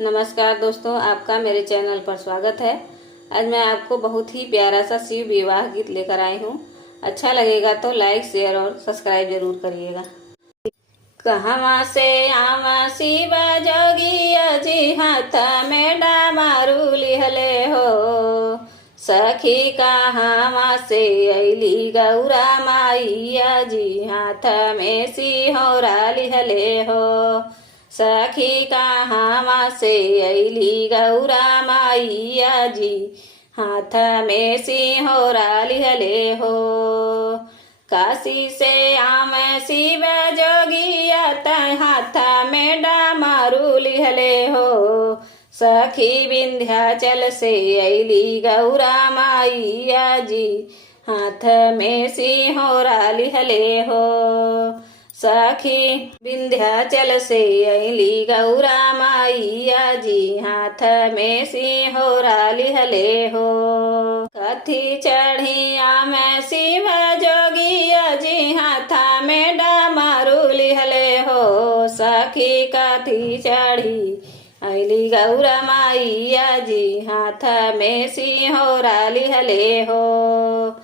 नमस्कार दोस्तों, आपका मेरे चैनल पर स्वागत है। आज मैं आपको बहुत ही प्यारा सा शिव विवाह गीत लेकर आई हूँ। अच्छा लगेगा तो लाइक, शेयर और सब्सक्राइब जरूर करिएगा। कहवा से आवा शिव जोगिया जी, हाथ में डामारू लिहले हो। सखी कहाँ से अली गौरा माइया जी, हाथ में सिंहोरा लिहले हो। सखी कहाँ से अली गौरा माइया जी, हाथ में सिंहोरा लिहले हो। काशी से आम शिव जोगिया, हाथ में डामारू लिहले हो। सखी विंध्याचल से अली गौरा माइया जी, हाथ में सिंहोरा लिहले हो। सखी विंध्याचल से अली गौरा माइया जी, हाथ में सिंहोरा लिहले हो। कथी चढ़िया में शिव जोगिया जी, हाथ में डामारू लिहले हो। सखी कथी चढ़ी अली गौरा माइया जी, हाथ में सिंहोरा लिहले हो।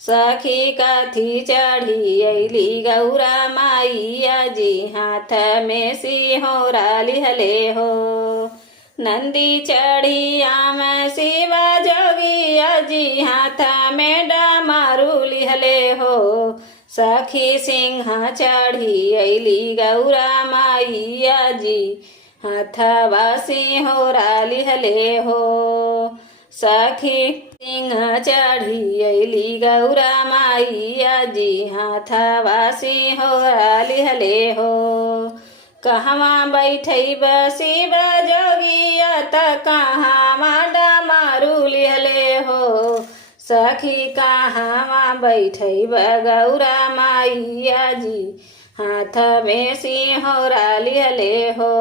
सखी कथी चढ़ी अली गौरा माइया जी, हाथ में सिंहोरा लिहले हो। नंदी चढ़ी आम शिव जोगिया जी, हाथ में डामारू लिहले हो। सखी सिंह चढ़ी अली गौरा माइया जी, हाथवा सिंहोरा लिहले हो। सखी सिंह चढ़ी अली गौरा माइया जी, हाथवा सिंहोरा लिहले हो। कहवा बैठब शिव जोगिया, कहाँ डामारू लिहले हो। सखी कहाँ बैठब गौरा माइया जी, हाथ में सिंहोरा लिहले हो।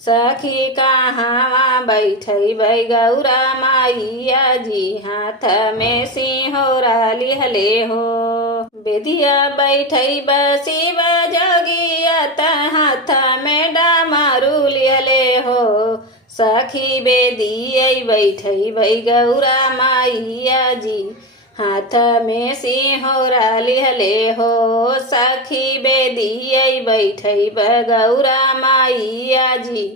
सखी कहाँ बैठब गौरा माइया जी, हाथ में सिंहोरा लिहले हो। बेदिया बैठब शिव जोगिया, हाथ में डामारू लिहले हो। सखी बेदिया बैठब गौरा माइया जी, हाथ में सिंहोरा लिहले हो। सखी बेदिया बैठब गौरा माइया जी,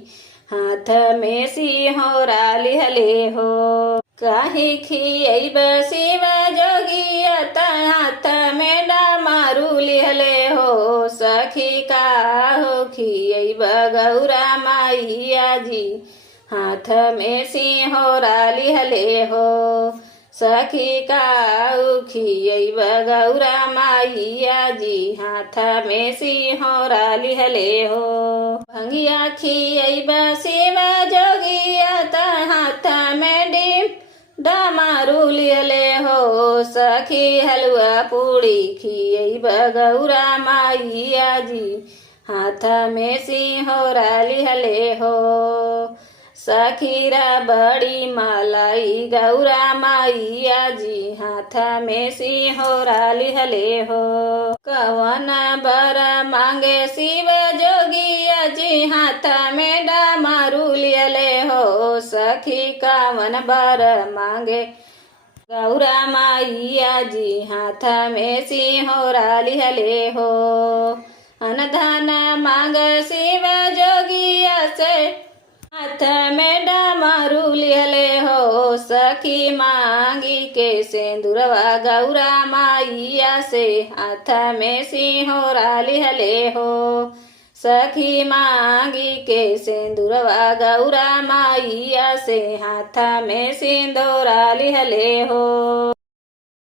हाथ में सिंहोरा लिहले हो। काहे खियब शिव जोगिया, हाथ में डामारू लिहले हो। सखी काहो खियब गौरा माइया जी, हाथ में सिंहोरा लिहले हो। सखी काऊ खियब गौरा माइया जी, हाथ में सिंहोरा लिहले हो। भंगिया खियब शिव जोगिया, हाथ में डामारू लिहले हो। सखी हलवा पूड़ी खियब गौरा माइया जी, हाथ में सिंहोरा लिहले हो। सखी बड़ी मलाई गौरा माइया जी, हाथ में सिंहोरा लिहले हो। कवन बर मांगे शिव जोगिया जी, हाथ में डामारू लिहले हो। सखी कवन बर मांगे गौरा माइया जी, हाथ में सिंहोरा लिहले हो। अनधन मांग शिव जोगिया से, हाथ में डामारू लिहले हो। सखी मांगी के सिंदूरवा गौरा माइया से, हाथ में सिंहोरा लिहले हो। सखी मांगी के सिंदूरवा गौरा माइया से, हाथ में सिंदूरा लिहले हो।